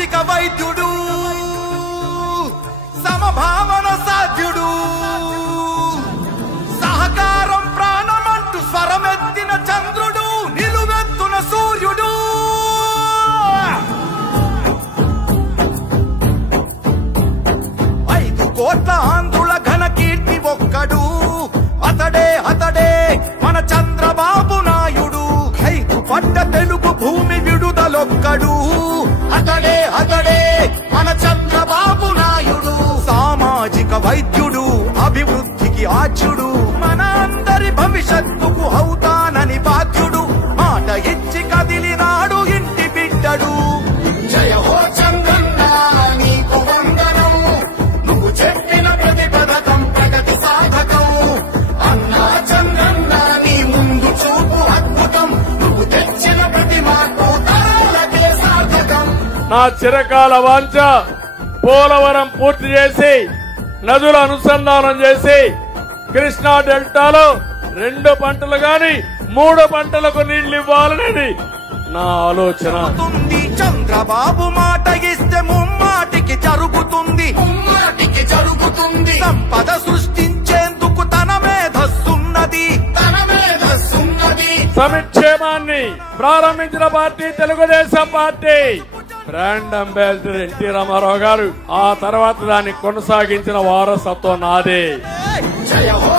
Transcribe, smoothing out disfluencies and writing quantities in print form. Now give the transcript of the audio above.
సామాజిక వైద్యుడు సమభావన సాధ్యుడు సహకారం ప్రాణమంటూ స్వరమెత్తిన చంద్రుడు నిలువెత్తున సూర్యుడు 5 కోట్ల ఆంధ్రుల ఘన కీర్తి ఒక్కడు అతడే మన చంద్రబాబు నాయుడు ఖైదు పడ్డ తెలుగు భూమి విడుదలొక్కడు అతడే మన చంద్రబాబు నాయుడు సామాజిక వైద్యుడు అభివృద్ధికి ఆచ్యుడు మన అందరి భవిష్యత్తుకు అవుతానని బాధ్యుడు మాట ఇచ్చి కదిలినాడు ఇంటి బిడ్డడు జయ హో చంద్రన్న నీకు వందనం నువ్వు చెప్పిన ప్రతి పథకం ప్రగతి సాధకం అన్నా చంద్రన్న నీ ముందు చూపు అద్భుతం నువ్వు తెచ్చిన ప్రతి మార్పు తరాలకే సార్థకం నా చిరకాల వాంఛ పోలవరం పూర్తి చేసి నదుల అనుసంధానం చేసి కృష్ణా డెల్టాలో 2 పంటలు గాని 3 పంటలకు నీళ్లు ఇవ్వాలనేది నా ఆలోచన. చంద్రబాబు మాట ఇస్తే ముమ్మాటికి జరుగుతుంది సంపద సృష్టించేందుకు తన మేధస్సున్నది సంక్షేమాన్ని ప్రారంభించిన party Telugu Desam party. Brand ambassador NT Rama Rao garu ఆ తర్వాత దాన్ని కొనసాగించిన వారసత్వం నాదే. జయ హో